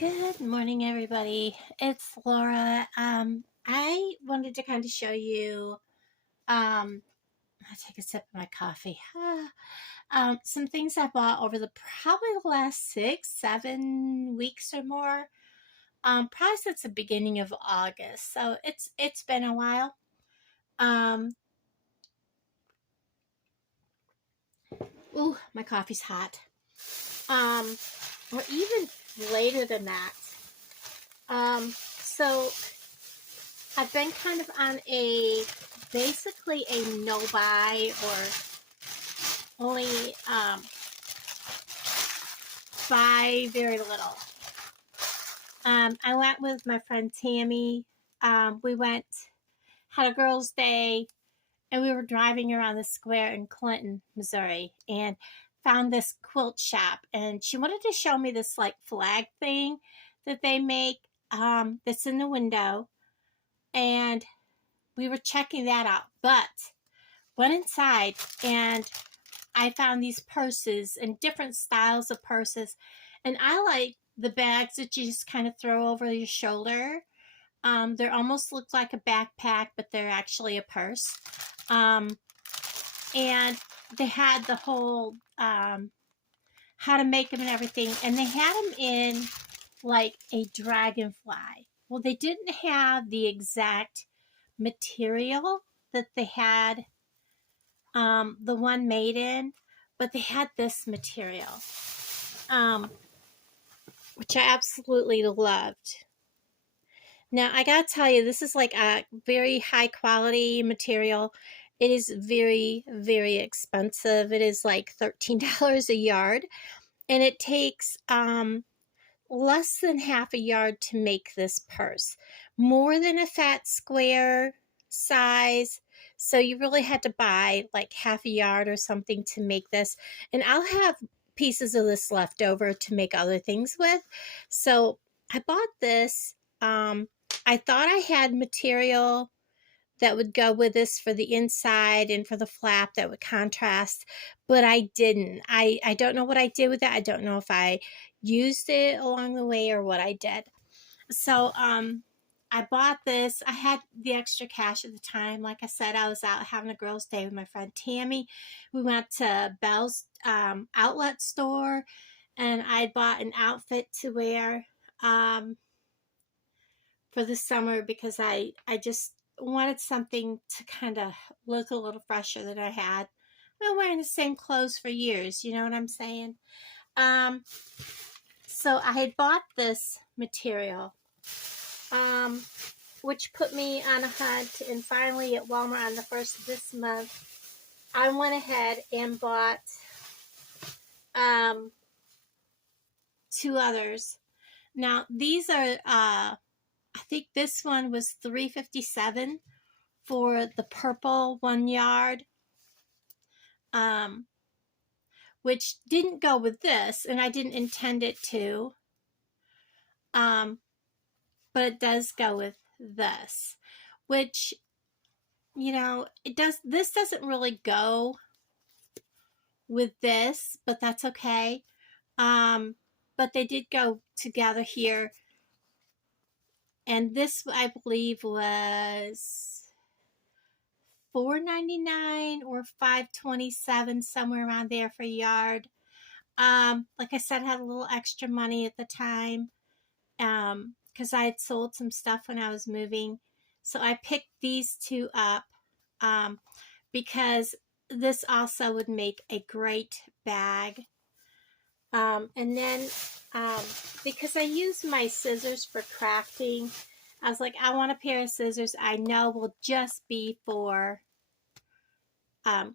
Good morning, everybody. It's Laura. I wanted to kind of show you, I'll take a sip of my coffee. Some things I bought over the probably the last 6, 7 weeks or more. Probably since the beginning of August. So it's been a while. Um, my coffee's hot. Um, or even later than that. So I've been kind of on basically a no buy or only buy very little. I went with my friend Tammy. We had a girls' day, and we were driving around the square in Clinton, Missouri, and found this quilt shop. And she wanted to show me this like flag thing that they make that's in the window. And we were checking that out, but went inside and I found these purses and different styles of purses. And I like the bags that you just kind of throw over your shoulder. They almost look like a backpack, but they're actually a purse. And they had the whole how to make them and everything. And they had them in like a dragonfly. Well, they didn't have the exact material that they had the one made in, but they had this material, which I absolutely loved. Now, I gotta tell you, this is like a very high quality material. It is very, very expensive. It is like $13 a yard, and it takes less than half a yard to make this purse. More than a fat square size. So you really had to buy like half a yard or something to make this. And I'll have pieces of this left over to make other things with. So I bought this. I thought I had material that would go with this for the inside and for the flap that would contrast, but I didn't. I don't know what I did with it. I don't know if I used it along the way or what I did. So I bought this. I had the extra cash at the time. Like I said, I was out having a girls' day with my friend Tammy. We went to Bell's outlet store, and I bought an outfit to wear for the summer because I just wanted something to kind of look a little fresher than I had. I've been wearing the same clothes for years, you know what I'm saying? So I had bought this material, which put me on a hunt, and finally at Walmart on the 1st of this month, I went ahead and bought two others. Now these are I think this one was $3.57 for the purple 1 yard, which didn't go with this, and I didn't intend it to, but it does go with this, which, you know, this doesn't really go with this, but that's okay. But they did go together here. And this, I believe, was $4.99 or $5.27, somewhere around there for a yard. Like I said, I had a little extra money at the time because I had sold some stuff when I was moving. So I picked these two up because this also would make a great bag. And then because I use my scissors for crafting, I was like, I want a pair of scissors I know will just be for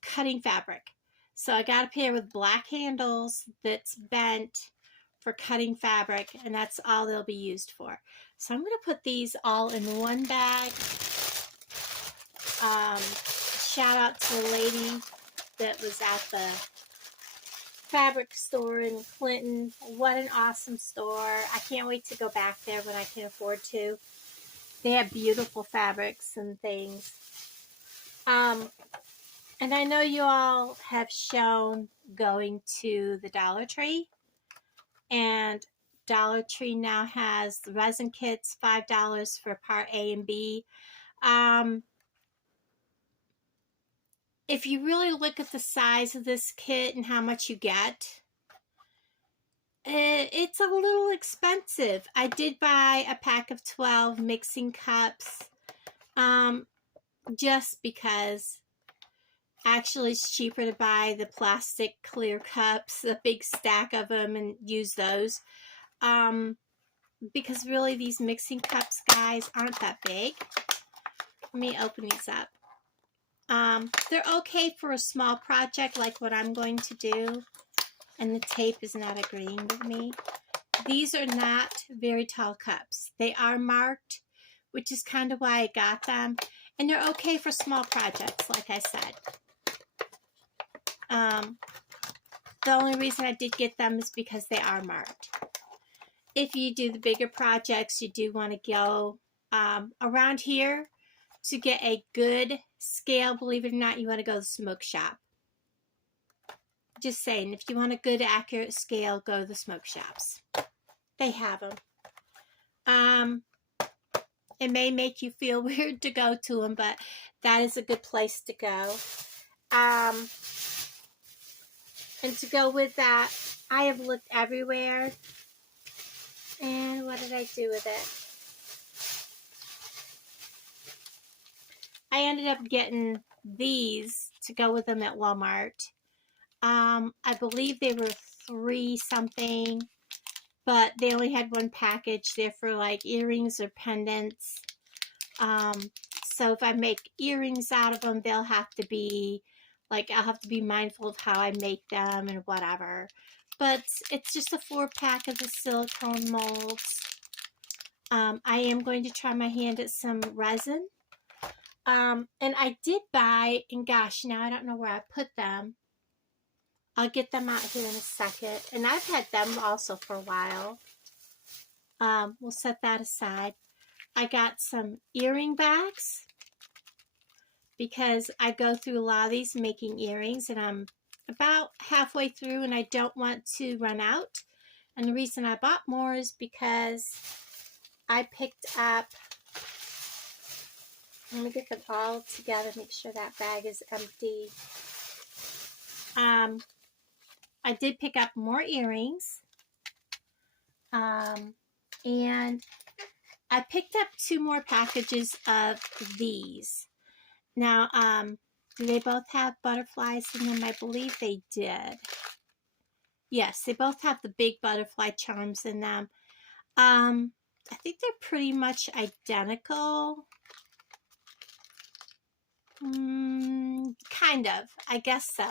cutting fabric. So I got a pair with black handles that's bent for cutting fabric, and that's all they'll be used for. So I'm going to put these all in one bag. Shout out to the lady that was at the fabric store in Clinton. What an awesome store. I can't wait to go back there when I can afford to. They have beautiful fabrics and things. And I know you all have shown going to the Dollar Tree and Dollar Tree now has the resin kits, $5 for part A and B. If you really look at the size of this kit and how much you get, it's a little expensive. I did buy a pack of 12 mixing cups, just because actually it's cheaper to buy the plastic clear cups, a big stack of them, and use those. Because really these mixing cups, guys, aren't that big. Let me open these up. They're okay for a small project like what I'm going to do. And the tape is not agreeing with me. These are not very tall cups. They are marked, which is kind of why I got them. And they're okay for small projects, like I said. The only reason I did get them is because they are marked. If you do the bigger projects, you do want to go around here to get a good scale. Believe it or not, you want to go to the smoke shop. Just saying, if you want a good, accurate scale, go to the smoke shops. They have them. It may make you feel weird to go to them, but that is a good place to go. And to go with that, I have looked everywhere. And what did I do with it? I ended up getting these to go with them at Walmart. I believe they were $3 something, but they only had one package there for like earrings or pendants. So if I make earrings out of them, they'll have to be like, I'll have to be mindful of how I make them and whatever. But it's just a 4-pack of the silicone molds. I am going to try my hand at some resin. And I did buy, and gosh, now I don't know where I put them. I'll get them out here in a second. And I've had them also for a while. We'll set that aside. I got some earring backs because I go through a lot of these making earrings, and I'm about halfway through and I don't want to run out. And the reason I bought more is because I picked up, let me get them all together, make sure that bag is empty. I did pick up more earrings, and I picked up 2 more packages of these. Now, do they both have butterflies in them? I believe they did. Yes, they both have the big butterfly charms in them. I think they're pretty much identical. Kind of. I guess so.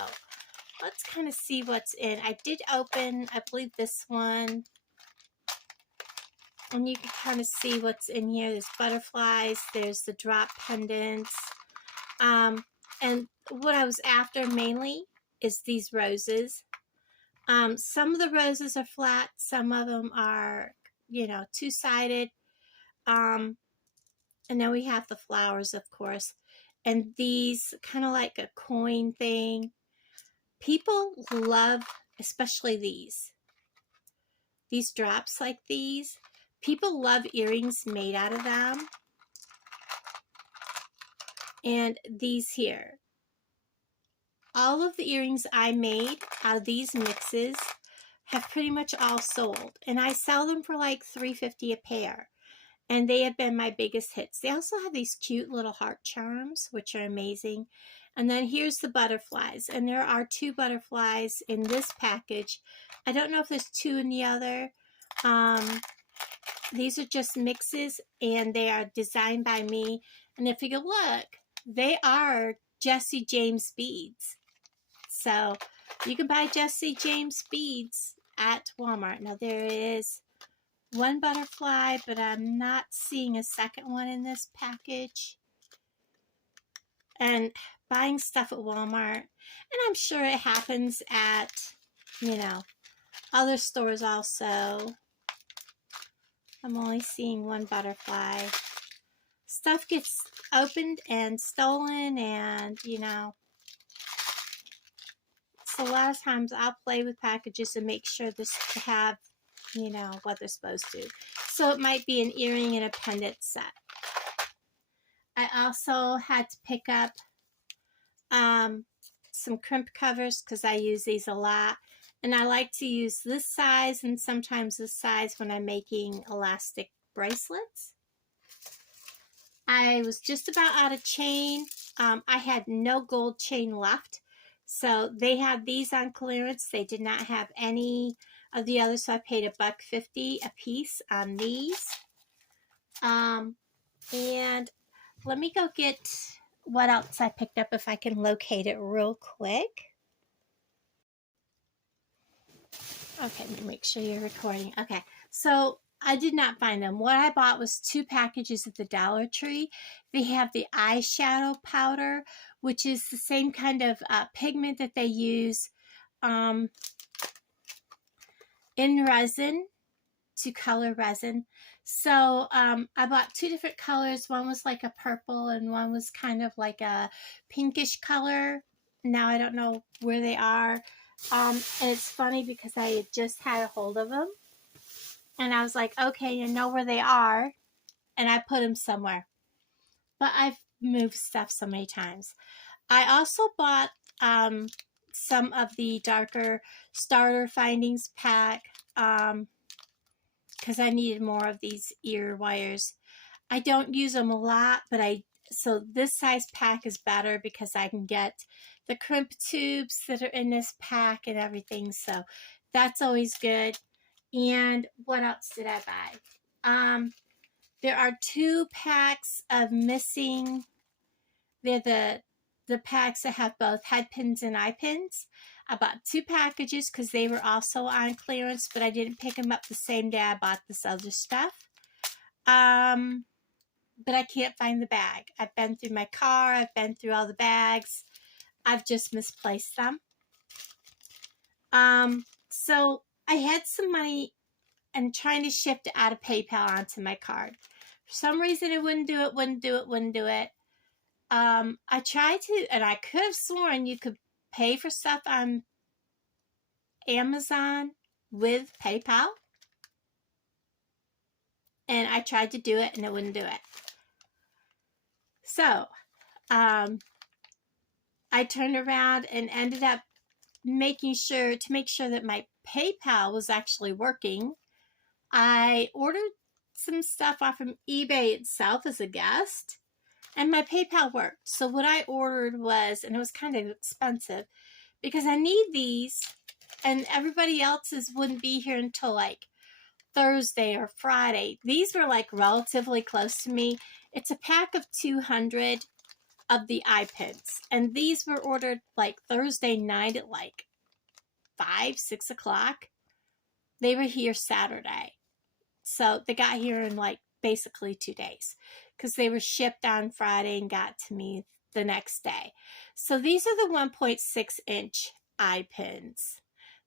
Let's kind of see what's in. I did open, I believe, this one. And you can kind of see what's in here. There's butterflies. There's the drop pendants. And what I was after mainly is these roses. Some of the roses are flat. Some of them are, you know, 2-sided. And then we have the flowers, of course. And these kind of like a coin thing. People love, especially these drops like these. People love earrings made out of them. And these here. All of the earrings I made out of these mixes have pretty much all sold. And I sell them for like $3.50 a pair. And they have been my biggest hits. They also have these cute little heart charms, which are amazing. And then here's the butterflies. And there are 2 butterflies in this package. I don't know if there's 2 in the other. These are just mixes, and they are designed by me. And if you look, they are Jesse James beads. So you can buy Jesse James beads at Walmart. Now there is 1 butterfly, but I'm not seeing a second one in this package. And buying stuff at Walmart, and I'm sure it happens at, you know, other stores also. I'm only seeing 1 butterfly. Stuff gets opened and stolen, and, you know, so a lot of times I'll play with packages and make sure this have you know, what they're supposed to. So it might be an earring and a pendant set. I also had to pick up some crimp covers because I use these a lot. And I like to use this size and sometimes this size when I'm making elastic bracelets. I was just about out of chain. I had no gold chain left. So they had these on clearance. They did not have any of the others, so I paid $1.50 a piece on these. And let me go get what else I picked up if I can locate it real quick. Okay, let me make sure you're recording. Okay, so I did not find them. What I bought was 2 packages at the Dollar Tree. They have the eyeshadow powder, which is the same kind of pigment that they use in resin, to color resin. So I bought 2 different colors. One was like a purple and one was kind of like a pinkish color. Now I don't know where they are. And it's funny because I had just had a hold of them. And I was like, okay, I know where they are. And I put them somewhere. But I've moved stuff so many times. I also bought some of the darker starter findings pack because I needed more of these ear wires. I don't use them a lot, but so this size pack is better because I can get the crimp tubes that are in this pack and everything. So that's always good. And what else did I buy? There are 2 packs of missing. They're the packs that have both head pins and eye pins. I bought 2 packages because they were also on clearance, but I didn't pick them up the same day I bought this other stuff. But I can't find the bag. I've been through my car. I've been through all the bags. I've just misplaced them. So I had some money and trying to shift it out of PayPal onto my card. For some reason, it wouldn't do it. I tried to, and I could have sworn you could pay for stuff on Amazon with PayPal. And I tried to do it and it wouldn't do it. So, I turned around and ended up make sure that my PayPal was actually working. I ordered some stuff off from eBay itself as a guest, and my PayPal worked. So what I ordered was, and it was kind of expensive, because I need these, and everybody else's wouldn't be here until like Thursday or Friday. These were like relatively close to me. It's a pack of 200 of the eye pins, and these were ordered like Thursday night at like 5, 6 o'clock. They were here Saturday. So they got here in like basically 2 days because they were shipped on Friday and got to me the next day. So these are the 1.6 inch eye pins.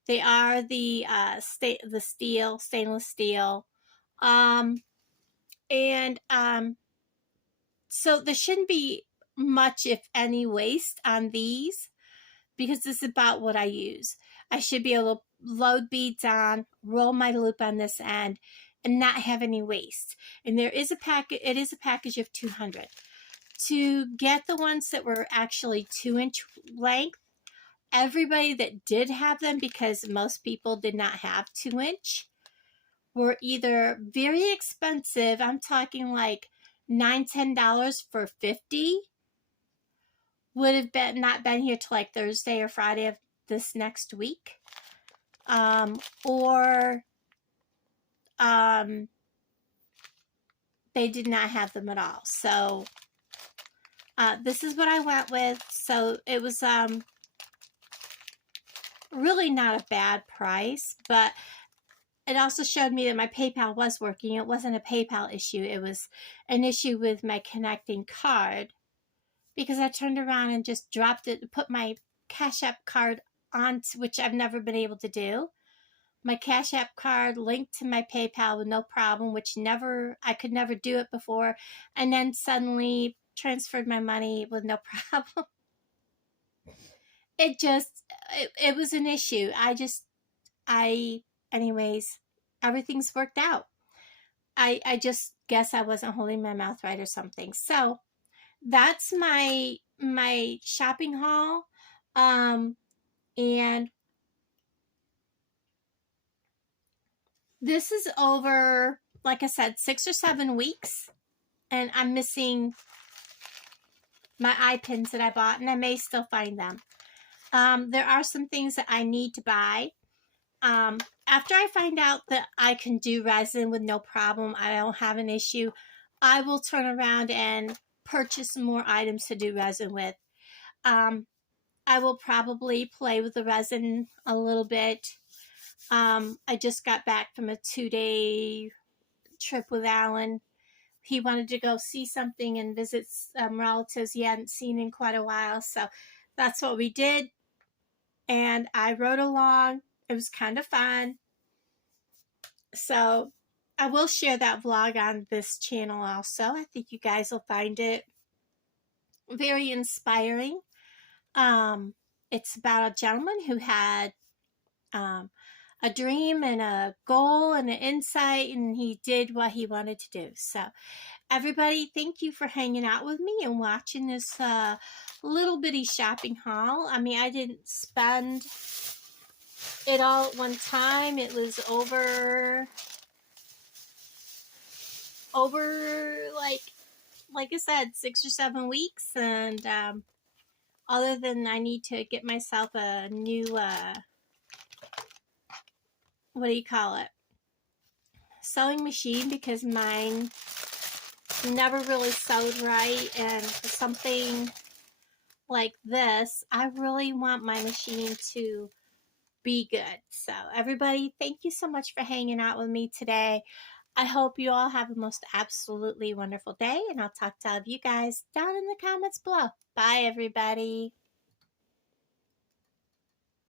They are the stainless steel. So there shouldn't be much, if any, waste on these because this is about what I use. I should be able to load beads on, roll my loop on this end, and not have any waste. And there is it is a package of 200. To get the ones that were actually 2-inch length, everybody that did have them, because most people did not have 2-inch, were either very expensive. I'm talking like $9, $10 for 50. Would have not been here till like Thursday or Friday of this next week. Or they did not have them at all. So this is what I went with. So it was really not a bad price, but it also showed me that my PayPal was working. It wasn't a PayPal issue. It was an issue with my connecting card, because I turned around and just dropped it, put my Cash App card on, which I've never been able to do. My Cash App card linked to my PayPal with no problem, which I could never do it before. And then suddenly transferred my money with no problem. It was an issue. Anyways, everything's worked out. I just guess I wasn't holding my mouth right or something. So that's my shopping haul. And this is over, like I said, 6 or 7 weeks. And I'm missing my eye pins that I bought, and I may still find them. There are some things that I need to buy. After I find out that I can do resin with no problem, I don't have an issue, I will turn around and purchase some more items to do resin with. I will probably play with the resin a little bit. I just got back from a 2-day trip with Alan. He wanted to go see something and visit some relatives he hadn't seen in quite a while. So that's what we did. And I rode along. It was kind of fun. So I will share that vlog on this channel also. I think you guys will find it very inspiring. It's about a gentleman who had a dream and a goal and an insight, and he did what he wanted to do. So everybody, thank you for hanging out with me and watching this little bitty shopping haul. I mean, I didn't spend it all at one time. It was over like I said, 6 or 7 weeks. And other than I need to get myself a new what do you call it, sewing machine, because mine never really sewed right, and for something like this, I really want my machine to be good. So everybody, thank you so much for hanging out with me today. I hope you all have a most absolutely wonderful day, and I'll talk to all of you guys down in the comments below. Bye, everybody.